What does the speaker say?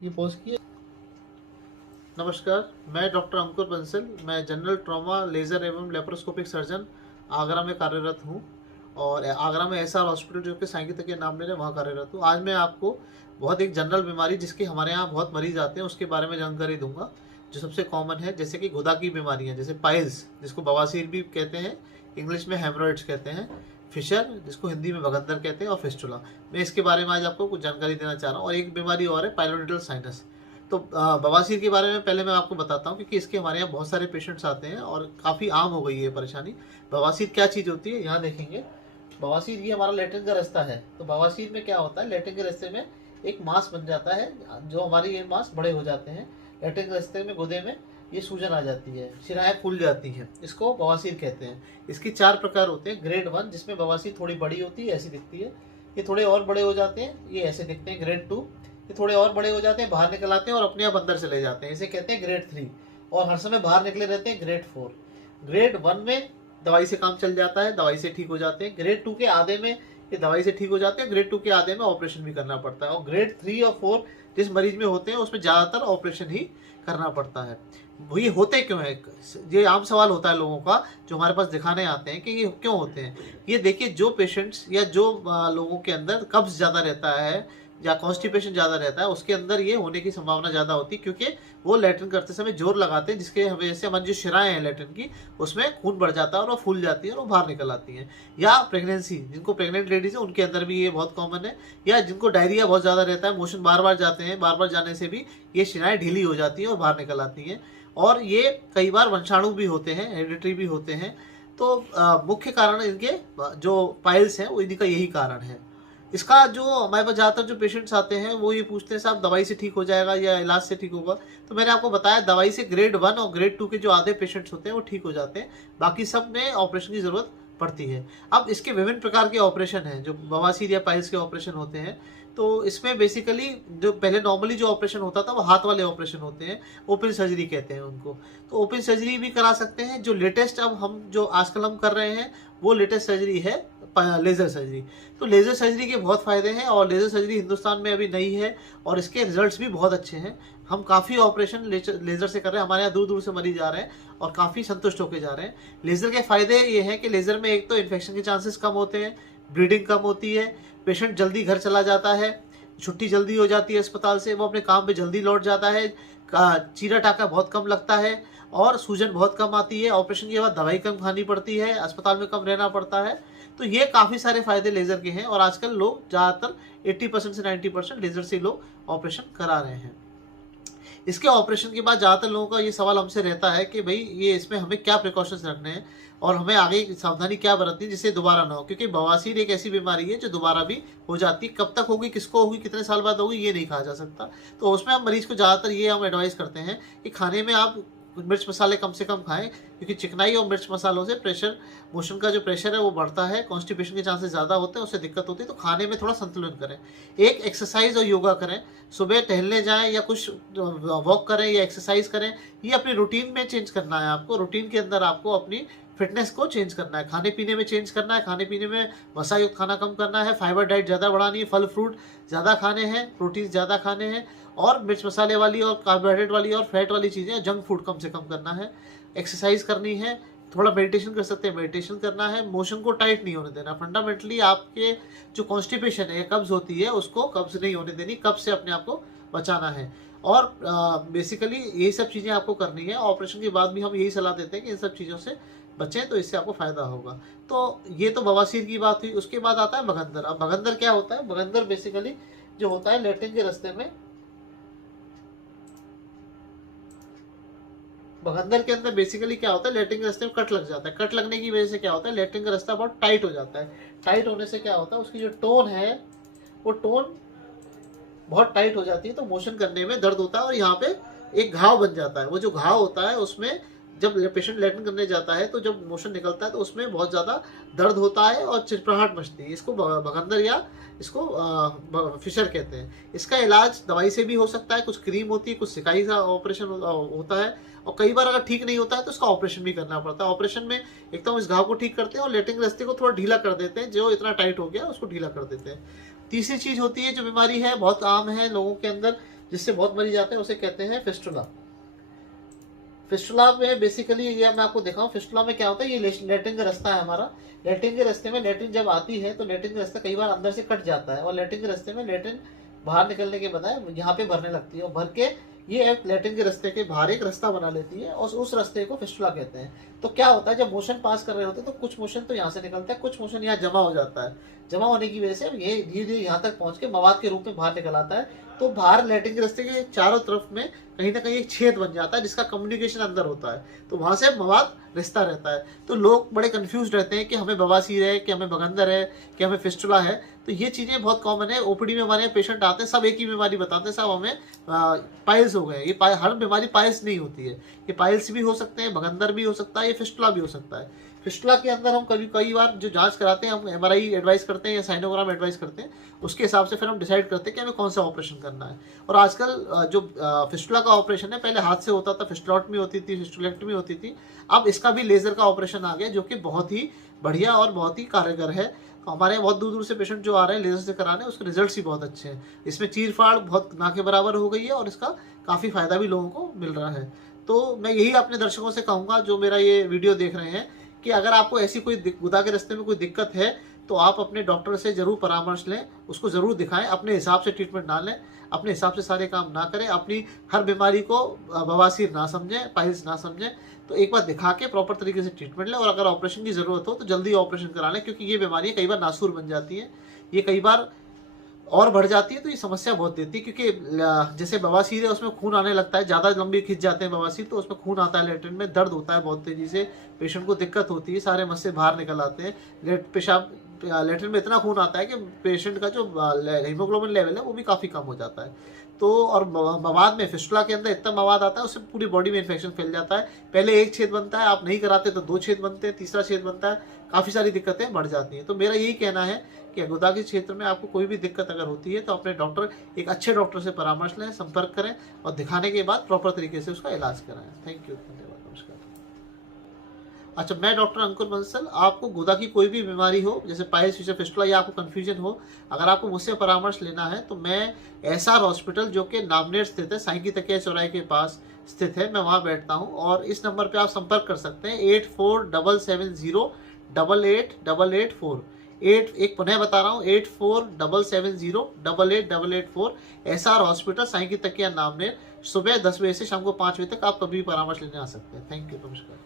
ये पोस्ट किया। नमस्कार, मैं डॉक्टर अंकुर बंसल। मैं जनरल ट्रॉमा लेज़र एवं लेप्रोस्कोपिक सर्जन आगरा में कार्यरत हूँ और आगरा में एसआर हॉस्पिटल जो कि सांकेतिक के नाम ले रहे हैं वहाँ कार्यरत हूँ। आज मैं आपको बहुत एक जनरल बीमारी जिसके हमारे यहाँ बहुत मरीज आते हैं उसके बारे में जानकारी दूंगा, जो सबसे कॉमन है, जैसे कि गुदा की बीमारियाँ, जैसे पाइल्स जिसको बवासीर भी कहते हैं, इंग्लिश में हेमरॉइड्स कहते हैं, फिशर जिसको हिंदी में भगंदर कहते हैं, और फिस्टुला। मैं इसके बारे में आज आपको कुछ जानकारी देना चाह रहा हूँ। और एक बीमारी और है पाइलोनेडल साइनस। तो बवासीर के बारे में पहले मैं आपको बताता हूँ, क्योंकि इसके हमारे यहाँ बहुत सारे पेशेंट्स आते हैं और काफ़ी आम हो गई है ये परेशानी। बवासीर क्या चीज़ होती है, यहाँ देखेंगे। बवासीर ये हमारा लैट्रिन का रास्ता है। तो बवासीर में क्या होता है, लैट्रिन के रास्ते में एक मांस बन जाता है, जो हमारे ये मांस बड़े हो जाते हैं। लैट्रिन के रास्ते में गुदे में ये सूजन आ जाती है, शिराएं फूल जाती हैं, इसको बवासीर कहते हैं। इसकी 4 प्रकार होते हैं। ग्रेड 1 जिसमें बवासीर थोड़ी बड़ी होती है, ऐसी दिखती है। ये थोड़े और बड़े हो जाते हैं, ये ऐसे दिखते हैं। ग्रेड 2 ये थोड़े और बड़े हो जाते हैं, बाहर निकल आते हैं और अपने आप अंदर चले जाते हैं, इसे कहते हैं ग्रेड 3, और हर समय बाहर निकले रहते हैं, ग्रेड 4। ग्रेड 1 में दवाई से काम चल जाता है, दवाई से ठीक हो जाते हैं। ग्रेड 2 के आधे में ये दवाई से ठीक हो जाते हैं, ग्रेड 2 के आधे में ऑपरेशन भी करना पड़ता है। और ग्रेड 3 और 4 जिस मरीज में होते हैं उसमें ज़्यादातर ऑपरेशन ही करना पड़ता है। वो ये होते क्यों है, ये आम सवाल होता है लोगों का जो हमारे पास दिखाने आते हैं कि ये क्यों होते हैं। ये देखिए, जो पेशेंट्स या जो लोगों के अंदर कब्ज ज़्यादा रहता है या कॉन्स्टिपेशन ज़्यादा रहता है, उसके अंदर ये होने की संभावना ज़्यादा होती है, क्योंकि वो लैट्रिन करते समय जोर लगाते हैं, जिसके वजह से हमारी जो शिराएं हैं लैट्रिन की, उसमें खून बढ़ जाता है और वो फूल जाती है और वो बाहर निकल आती हैं। या प्रेगनेंसी, जिनको प्रेग्नेंट लेडीज है उनके अंदर भी ये बहुत कॉमन है। या जिनको डायरिया बहुत ज़्यादा रहता है, मोशन बार बार जाते हैं, बार बार जाने से भी ये शिराएं ढीली हो जाती हैं और बाहर निकल आती हैं। और ये कई बार वंशाणु भी होते हैं, हेरिडिटरी भी होते हैं। तो मुख्य कारण इनके जो पाइल्स हैं वो इनका यही कारण है। इसका जो हमारे पास ज़्यादातर जो पेशेंट्स आते हैं वो ये पूछते हैं, साहब दवाई से ठीक हो जाएगा या इलाज से ठीक होगा। तो मैंने आपको बताया, दवाई से ग्रेड 1 और ग्रेड 2 के जो आधे पेशेंट्स होते हैं वो ठीक हो जाते हैं, बाकी सब में ऑपरेशन की ज़रूरत पड़ती है। अब इसके विभिन्न प्रकार के ऑपरेशन हैं जो बवासीर या पाइल्स के ऑपरेशन होते हैं। तो इसमें बेसिकली जो पहले नॉर्मली जो ऑपरेशन होता था वो हाथ वाले ऑपरेशन होते हैं, ओपन सर्जरी कहते हैं उनको। तो ओपन सर्जरी भी करा सकते हैं। जो लेटेस्ट अब हम जो आजकल हम कर रहे हैं वो लेटेस्ट सर्जरी है लेज़र सर्जरी। तो लेज़र सर्जरी के बहुत फ़ायदे हैं और लेज़र सर्जरी हिंदुस्तान में अभी नई है और इसके रिजल्ट्स भी बहुत अच्छे हैं। हम काफ़ी ऑपरेशन लेज़र से कर रहे हैं, हमारे यहाँ दूर दूर से मरीज आ रहे हैं और काफ़ी संतुष्ट होकर जा रहे हैं। लेज़र के फ़ायदे ये हैं कि लेज़र में एक तो इन्फेक्शन के चांसेस कम होते हैं, ब्लीडिंग कम होती है, पेशेंट जल्दी घर चला जाता है, छुट्टी जल्दी हो जाती है अस्पताल से, वो अपने काम पे जल्दी लौट जाता है, चीरा टाका बहुत कम लगता है और सूजन बहुत कम आती है। ऑपरेशन के बाद दवाई कम खानी पड़ती है, अस्पताल में कम रहना पड़ता है। तो ये काफ़ी सारे फायदे लेज़र के हैं और आजकल लोग ज़्यादातर 80% से 90% लेज़र से लोग ऑपरेशन करा रहे हैं। इसके ऑपरेशन के बाद ज़्यादातर लोगों का ये सवाल हमसे रहता है कि भाई ये इसमें हमें क्या प्रिकॉशंस रखने हैं और हमें आगे सावधानी क्या बरतनी है जिससे दोबारा ना हो, क्योंकि बवासीर एक ऐसी बीमारी है जो दोबारा भी हो जाती है। कब तक होगी, किसको होगी, कितने साल बाद होगी, ये नहीं कहा जा सकता। तो उसमें हम मरीज को ज़्यादातर ये हम एडवाइस करते हैं कि खाने में आप मिर्च मसाले कम से कम खाएं, क्योंकि चिकनाई और मिर्च मसालों से प्रेशर, मोशन का जो प्रेशर है वो बढ़ता है, कॉन्स्टिपेशन के चांसेस ज़्यादा होते हैं, उससे दिक्कत होती है। तो खाने में थोड़ा संतुलन करें, एक एक्सरसाइज और योगा करें, सुबह टहलने जाएं या कुछ वॉक करें या एक्सरसाइज करें। ये अपनी रूटीन में चेंज करना है आपको, रूटीन के अंदर आपको अपनी फिटनेस को चेंज करना है, खाने पीने में चेंज करना है, खाने पीने में वसा युक्त खाना कम करना है, फाइबर डाइट ज़्यादा बढ़ानी है, फल फ्रूट ज़्यादा खाने हैं, प्रोटीन ज़्यादा खाने हैं, और मिर्च मसाले वाली और कार्बोहाइड्रेट वाली और फैट वाली चीज़ें, जंक फूड कम से कम करना है, एक्सरसाइज करनी है, थोड़ा मेडिटेशन कर सकते हैं, मेडिटेशन करना है, मोशन को टाइट नहीं होने देना। फंडामेंटली आपके जो कॉन्स्टिपेशन है, कब्ज होती है, उसको कब्ज नहीं होने देनी, कब्ज से अपने आप को बचाना है। और बेसिकली यही सब चीज़ें आपको करनी है। ऑपरेशन के बाद भी हम यही सलाह देते हैं कि इन सब चीज़ों से बचें, तो इससे आपको फ़ायदा होगा। तो ये तो बवासीर की बात हुई। उसके बाद आता है भगंदर। अब भगंदर क्या होता है, भगंदर बेसिकली जो होता है लैट्रिन के रास्ते में, भगंदर के अंदर बेसिकली क्या होता है, लैट्रिन के रास्ते में कट लग जाता है। कट लगने की वजह से क्या होता है, लैट्रिन का रास्ता बहुत टाइट हो जाता है। टाइट होने से क्या होता है, उसकी जो टोन है वो टोन बहुत टाइट हो जाती है, तो मोशन करने में दर्द होता है और यहाँ पे एक घाव बन जाता है। वो जो घाव होता है उसमें जब पेशेंट लैट्रिन करने जाता है तो जब मोशन निकलता है तो उसमें बहुत ज़्यादा दर्द होता है और चिरपराहट मचती है। इसको भगंदर या इसको फिशर कहते हैं। इसका इलाज दवाई से भी हो सकता है, कुछ क्रीम होती है, कुछ सिकाई का ऑपरेशन होता है, और कई बार अगर ठीक नहीं होता है तो उसका ऑपरेशन भी करना पड़ता है। ऑपरेशन में एक तो हम इस घाव को ठीक करते हैं और लैट्रिन रास्ते को थोड़ा ढीला कर देते हैं, जो इतना टाइट हो गया उसको ढीला कर देते हैं। तीसरी चीज़ होती है जो बीमारी है बहुत आम है लोगों के अंदर, जिससे बहुत मरीज आते हैं, उसे कहते हैं फिस्टुला। फिस्टुला में बेसिकली ये मैं आपको दिखाऊं, फिस्टुला में क्या होता है, ये लेटरिन का रास्ता है हमारा। लेटरिन के रास्ते में लेटरिन जब आती है तो लेटरिन का रास्ता कई बार अंदर से कट जाता है, और लेटरिन के रास्ते में लेटरिन बाहर निकलने के बजाय यहाँ पे भरने लगती है, और भर के ये एक लेटरिन के रास्ते के बाहर एक रास्ता बना लेती है, और उस रास्ते को फिस्टुला कहते हैं। तो क्या होता है, जब मोशन पास कर रहे होते हैं तो कुछ मोशन तो यहाँ से निकलता है, कुछ मोशन यहाँ जमा हो जाता है। जमा होने की वजह से ये धीरे धीरे यहाँ तक पहुंच के मवाद के रूप में बाहर निकल आता है। तो बाहर लेटरिन के रास्ते के चारों तरफ में कहीं ना कहीं एक छेद बन जाता है, जिसका कम्युनिकेशन अंदर होता है, तो वहां से मवाद रिश्ता रहता है। तो लोग बड़े कंफ्यूज रहते हैं कि हमें बवासीर है, कि हमें भगंदर है, कि हमें फिस्टुला है। तो ये चीज़ें बहुत कॉमन है। ओपीडी में हमारे पेशेंट आते हैं, सब एक ही बीमारी बताते हैं, सब हमें पाइल्स हो गए। ये हर बीमारी पाइल्स नहीं होती है, ये पाइल्स भी हो सकते हैं, भगंदर भी हो सकता है, ये फिस्टुला भी हो सकता है। फिस्टुला के अंदर हम कई बार जो जांच कराते हैं, हम एमआरआई एडवाइस करते हैं या साइनोग्राम एडवाइस करते हैं, उसके हिसाब से फिर हम डिसाइड करते हैं कि हमें कौन सा ऑपरेशन करना है। और आजकल जो फिस्टुला का ऑपरेशन है, पहले हाथ से होता था, फिस्टुलोटमी होती थी, फिस्टुलेक्टमी होती थी, अब इसका भी लेजर का ऑपरेशन आ गया, जो कि बहुत ही बढ़िया और बहुत ही कारगर है। हमारे यहाँ बहुत दूर दूर से पेशेंट जो आ रहे हैं लेजर से कराने, उसके रिजल्ट्स ही बहुत अच्छे हैं। इसमें चीर फाड़ बहुत ना के बराबर हो गई है, और इसका काफ़ी फायदा भी लोगों को मिल रहा है। तो मैं यही अपने दर्शकों से कहूँगा जो मेरा ये वीडियो देख रहे हैं, कि अगर आपको ऐसी कोई गुदा के रास्ते में कोई दिक्कत है, तो आप अपने डॉक्टर से जरूर परामर्श लें, उसको ज़रूर दिखाएं, अपने हिसाब से ट्रीटमेंट ना लें, अपने हिसाब से सारे काम ना करें, अपनी हर बीमारी को बवासीर ना समझें, पाइल्स ना समझें। तो एक बार दिखा के प्रॉपर तरीके से ट्रीटमेंट लें, और अगर ऑपरेशन की ज़रूरत हो तो जल्दी ऑपरेशन करा लें, क्योंकि ये बीमारियाँ कई बार नासूर बन जाती हैं, ये कई बार और बढ़ जाती है, तो ये समस्या बहुत देती है। क्योंकि जैसे बवासीर है, उसमें खून आने लगता है, ज़्यादा लंबी खिंच जाते हैं बवासीर, तो उसमें खून आता है, लेटरिन में दर्द होता है बहुत तेज़ी से, पेशेंट को दिक्कत होती है, सारे मस्से बाहर निकल आते हैं, पेशाब लेटरिन में इतना खून आता है कि पेशेंट का जो हीमोग्लोबिन लेवल है वो भी काफ़ी कम हो जाता है। तो और मवाद में फिस्टुला के अंदर इतना मवाद आता है, उससे पूरी बॉडी में इन्फेक्शन फैल जाता है। पहले एक छेद बनता है, आप नहीं कराते तो 2 छेद बनते हैं, तीसरा छेद बनता है, काफ़ी सारी दिक्कतें बढ़ जाती हैं। तो मेरा यही कहना है कि गुदा के क्षेत्र में आपको कोई भी दिक्कत अगर होती है, तो अपने डॉक्टर, एक अच्छे डॉक्टर से परामर्श लें, संपर्क करें, और दिखाने के बाद प्रॉपर तरीके से उसका इलाज कराएं। थैंक यू, धन्यवाद, नमस्कार। अच्छा, मैं डॉक्टर अंकुर बंसल। आपको गुदा की कोई भी बीमारी हो, जैसे पाइल्स, फिस्टुला, या आपको कन्फ्यूजन हो, अगर आपको मुझसे परामर्श लेना है, तो मैं एसआर हॉस्पिटल, जो कि नामनेर स्थित है, साई की तकिया चौराहे के पास स्थित है, मैं वहाँ बैठता हूँ। और इस नंबर पे आप संपर्क कर सकते हैं, 8477088884। एक पुनः बता रहा हूँ, 8477088884। एसआर हॉस्पिटल, साई की तकिया, नामनेर। सुबह 10 बजे से शाम को 5 बजे तक आप कभी भी परामर्श लेने आ सकते हैं। थैंक यू, नमस्कार।